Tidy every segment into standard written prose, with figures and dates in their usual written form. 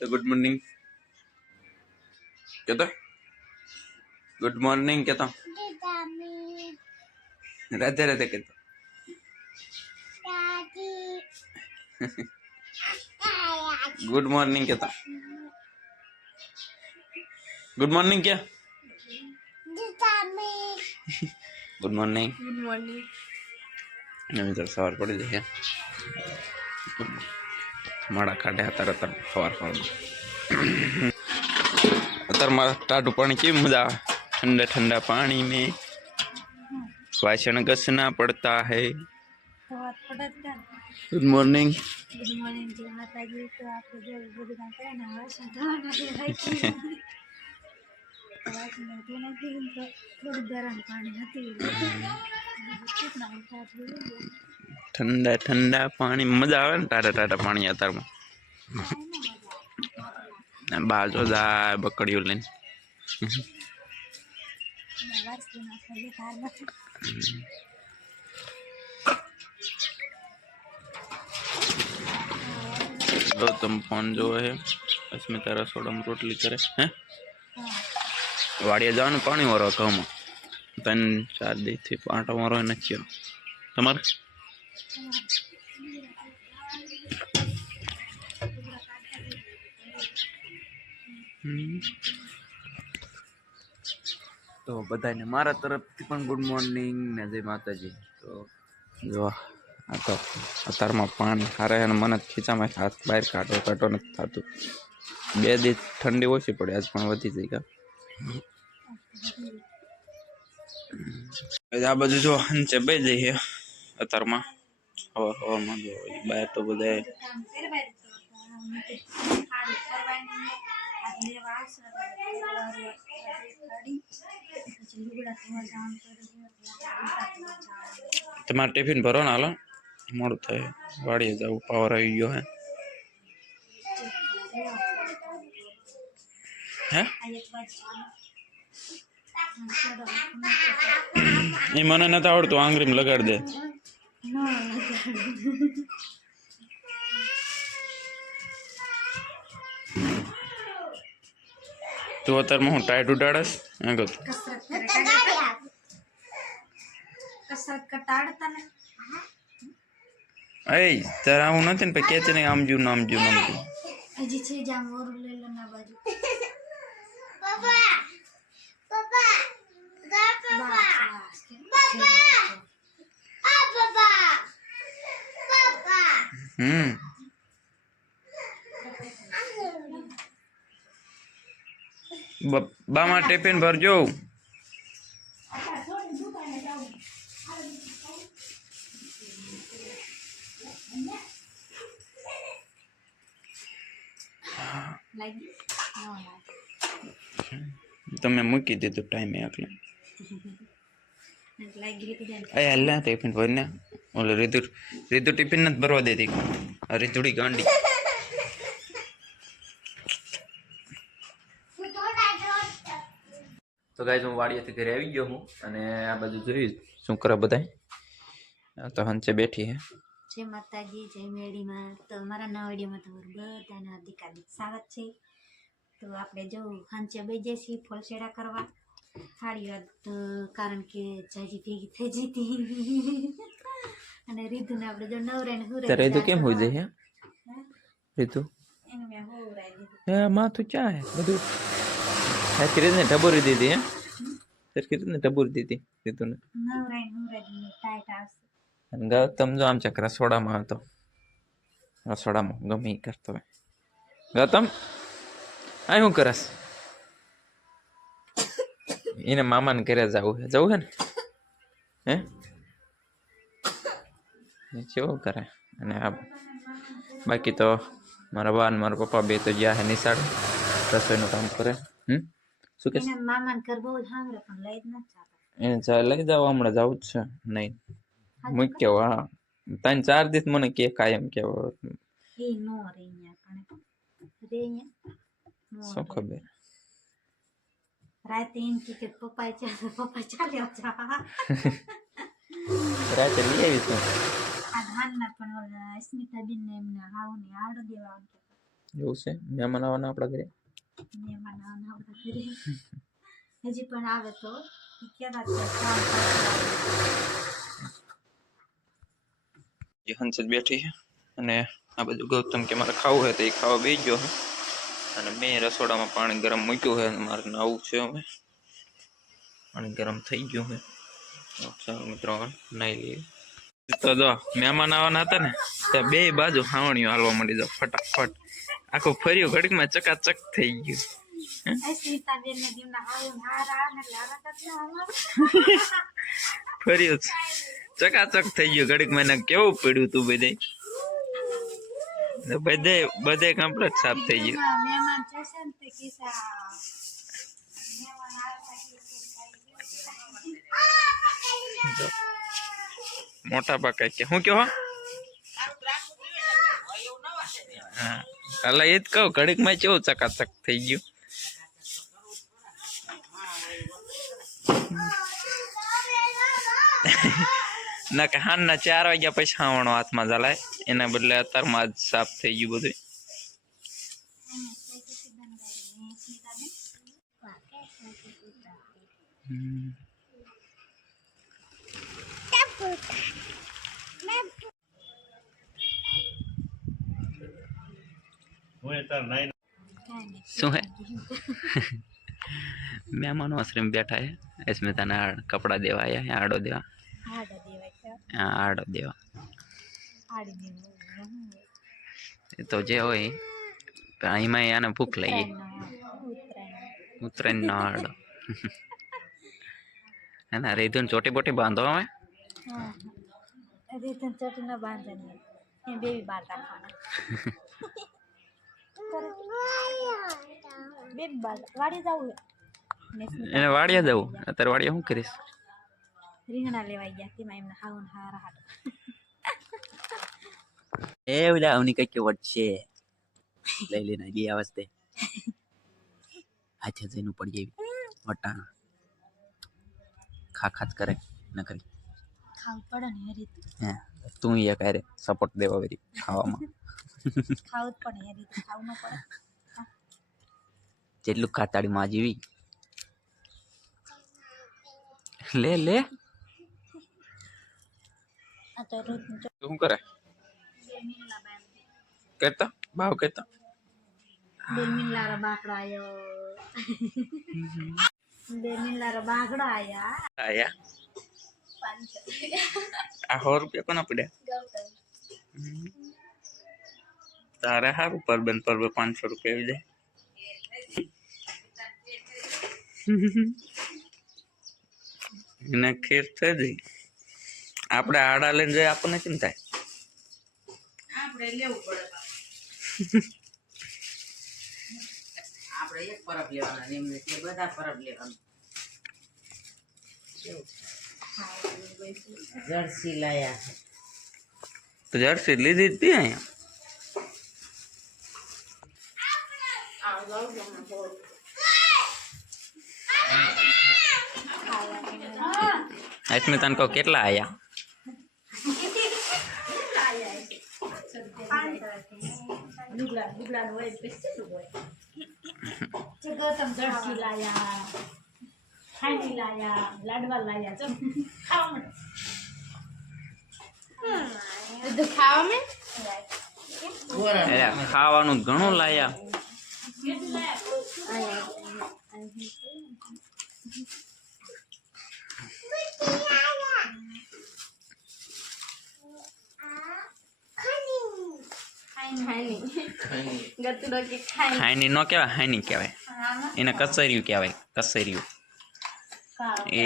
तो good morning क्या था गुड मॉर्निंग क्या था रहते रहते कहता गुड मॉर्निंग क्या था गुड मॉर्निंग क्या गुड मॉर्निंग नवी तो सवार पड़ी जाए माड़ा काटे अतर अतर सवार अतर मारा टाटू पानी की मजा ठंडा ठंडा पानी में वासन घसना पड़ता है। गुड मॉर्निंग जय माता जी। तो आप जो बुद्ध का कहना है वासन धोना है भाई की वासन धोना की तो थोड़ी गर्म पानी हती कितना उठा ठंडा ठंडा पानी मजा आवे ने टाटा टाटा पानी अतर में बाजो जाए बकड़ियों लेने लो तुम फोन जो है इसमें तेरा सोडा में रोटली करे हैं वाड़िया जाओ ने पानी वारो कहूँ 3-4 दी थी आटा वारो नचियो તમારે तो બધાને મારા તરફથી પણ ગુડ મોર્નિંગ ને જય માતાજી। તો જો આ તો અત્યારમાં પાણી હારે અને મને ખીચામાં હાથ બહાર કાઢો નથી થતું 2 દિવસ ઠંડી ઓછી પડી આજ પણ વધી જઈ ગયા આ બધું જો હંચે બે જઈ છે અત્યારમાં હવામાં જો બહાર તો બધા તમારે ટિફિન ભરો ને હાલો મોડું થાય વાડીએ જવું પાવર આવી ગયો હે એ મને નથી આવડતું આંગળીમ લગાડ દે તું અત્યારમાં હું ટાઈટ ઉડાડસ कसरत कटाड़ता ने ए तेरा હું નથી ને પછી કેતી ને આમજુ નામજુ हजी छे जाम और ले लेना बाजू બામાં ટિફિન ભરજો તમે મૂકી દીધું ટાઈમે એટલે હાલ ટિફિન ભરને ઓલે રીતુ ટિફિન નથી ભરવા દેતી રીતુડી ગાંડી તો ગાઈસ હું વાડીએથી ઘરે આવી ગયો હું અને આ બાજુ જોઈ શું કરે બધાય તો હંચે બેઠી હે जय माताजी जय मेड़ी में तो हमारा नवा वीडियो में તમારું બધાને હાર્દિક હાર્દિક સ્વાગત છે। તો આપણે જો હાંચે બે જઈશી ફોલસેડા કરવા હાડી વાત કારણ કે જાજી ભેગી થઈ જતી અને રીતુને આપણે જો નવરાને હુરે ત્યારે રીતુ કેમ હોય જાય રીતુ એને મે હોરાઈ દીધું હે માથું ચા હે બધું સરખી રીતને ઢબોરી દીધી હે સરખી રીતને ઢબોરી દીધી રીતુને નવરાને હુરાઈ ટાઈટ આવશે અને ગૌતમ જો આમ ચક્ર રસોડામાં હતો રસોડામાં ગમે એ કરતો હોય ગૌતમ આ શું કરસ એને મામાને ઘરે જવું હે ને હે કેવું કરે અને આ બાકી તો મારા બા ને મારા પપ્પા બે તો ગયા હે નિશાળ રસોઈનું કામ કરે શું કે મામાને ઘર બહુ સાંભળે પણ લઈ જ નથી જતા એને લઈ જાવ હમણાં જવું જ છે નહીં મૂક્યો હા 3-4 દિવસ મને કે કાયમ કેવો એ નો રે અહીંયા કણે રે અહીંયા શું ખબર રાતે એમ કે પપ્પા ચાલ્યો જા રાતે લઈ આવીશું આ ધાનના પણ ઓલા સ્મિતાબેન ને એમને હાવ ને આડો દેવા એવું છે મહેમાન આવવાના આપણા ઘરે મહેમાન આવવાના આપણા ઘરે હજી પણ આવે તો ઈ કહેતા છે જે હંસત બેઠી છે અને આ બધું ગૌતમ કે મારે ખાવું હોય તો એ ખાવા બેસી ગયો છે અને મેં રસોડામાં પાણી ગરમ મૂક્યું છે અને મારે નાવું છે હવે પાણી ગરમ થઈ ગયું છે ચાલો મિત્રો નાઈ લઈએ તો જો મહેમાન આવવાના હતા ને ત્યાં બે બાજુ હાવણીઓ હાલવા માંડી જાવ ફટાફટ આખું ફર્યું ઘડીકમાં ચકાચક થઈ ગયું સ્મિતાબેન ને દીમના આવું હારા ને લારા કરતા આવા ફર્યું ચકાચક થઈ ગયું ઘડીકમાં એને કેવું પડ્યું તું બધે કમ્પ્લીટ સાફ થઈ ગયું મહેમાન જશે ને તે કિસ્સા મહેમાન આવે મોટા પાકા કે શું કહો હા કાલે એ જ કહું ઘડીકમાં કેવું ચકાચક થઈ ગયું ના કે હાનના 4 વાગ્યા પછી હાવણો હાથમાં ચાલાય એના બદલે અત્યારમાં જ સાફ થઈ ગયું બધું શું હે મહેમાનો આશ્રમ બેઠા है સ્મિતાના કપડા દેવા આયા આડો દેવા હા આડો દેવા એ તો જે હોય એમાં આને ભૂખ લાગી ઉતરાયણ નો આડો એના રેધન ચોટી બોટી બાંધો હવે રેધન ચોટી ના બાંધે એ બેબી બાર રાખવાના બેબી બાર વાડી જવું એને વાડિયા જવું અત્યારે વાડિયા શું કરીશ રીંગણા લેવાઈ ગયા તેમાં એમને હાવન હારા હાટ એ ઓલા આવની કઈ કે વટશે લઈ લેના ગઈ આવસ્તે હાથે જઈને પડી ગઈ વટાણા ખા કરે ન કરી ખાવું પડે ને એ રીતે હે તું એ કરે સપોર્ટ દેવા વેરી ખાવામાં ખાવું જ પડે એ રીતે ખાવું ન પડે જેટલું ખાતાડી માં જેવી લે આ તો રોજ શું કરે કરતા ભાવ કરતા બે મિલારા બાકડા આયો બે મિલારા બાકડા આયા 500 આ 100 રૂપિયા કોના પડ્યા તારે હારું પરબન 500 રૂપિયા આવી જાય એને ખેર થઈ જઈ આપણે આડા લઈને જાય આપણને કેમ થાય આપણે લેવું પડે આપણે એક પરબ લેવાના એમને કે બધા પરબ લેવાના જર્સી લાયા તો જર્સી લીધી જ તી અહીંયા સ્મિતાન કહો કેટલા આયા ગૌતમ જર્સી લાયા ખાંડી લાયા લાડવા લાયા જો ખાવા બધું ખાવા ખાવાનું ઘણું લાયા ખાઈની નો કહેવાય હાઈની કહેવાય એને કચરિયું કહેવાય કચરિયું એ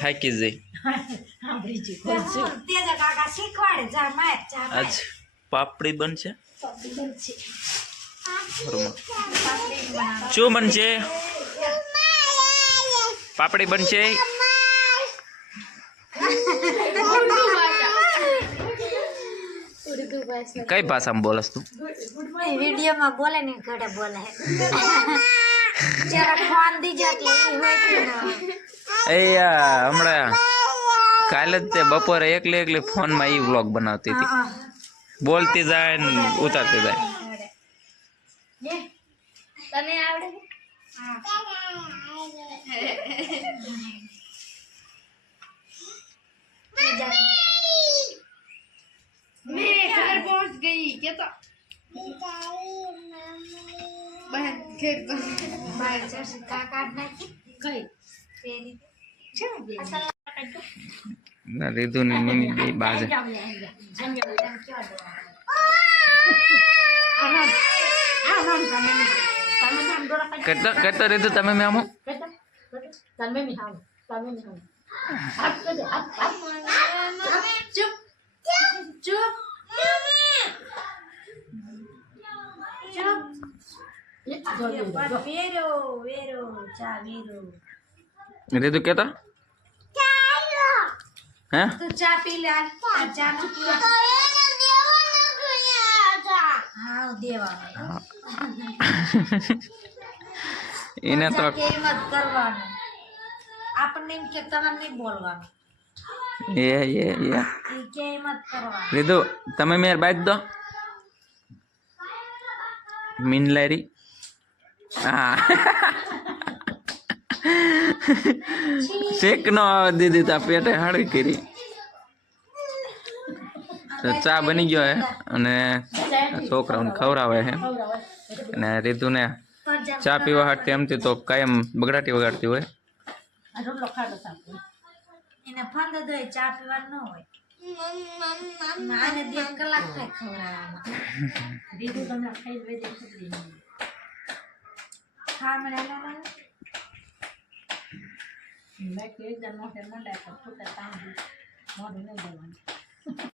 થાકી જઈ આજ પાપડી બનશે શું બનશે પાપડી બનશે કઈ ભાષામાં બોલસ તું? વિડીયોમાં બોલે ને ઘરે બોલે જરા ફોન દીજો એટલે ઈ હોય કે ના એ હમણાં કાલે જ તે બપોરે એકલી ફોનમાં ઈ વ્લોગ બનાવતી હતી, બોલતી જાય ને ઉતારતી જાય. તને આવડે मैं घर पहुंच गई क्या तो बहन खेत तो બહાર જશે કાકાડ નાખી કઈ પેરી રીધુ ની મમ્મી બે બાજે કરતો રીધુ તમે મેં આમો રીધુ કેતા હે તું ચા પી લે ચા નું પીવા હા દેવા એને તો કિંમત કરવાનું આપણને એમ કે તને નહીં બોલવાનું એ એ કિંમત કરવાનું રીધુ તમે મેર બાજ દો મીનલારી હા શેક નો દીધી તા પેટે હાડી કરી તો ચા બની ગયો હે અને છોકરાઓને ખવડાવે હે અને રીધુને ચા પીવા હાટતી એમથી તો કાયમ બગડાટી વગાડતી હોય. એને ફંદ દો ચા પીવાનું ન હોય આને 1 કલાક થાય ખવડાવવામાં દીધું તમને ખાઈ જ વેદે ખબરી ખા મને મેં કે એકદમ મોઢે મંડાય તો ફૂટે તાંબુ મોઢું નહીં દેવાનું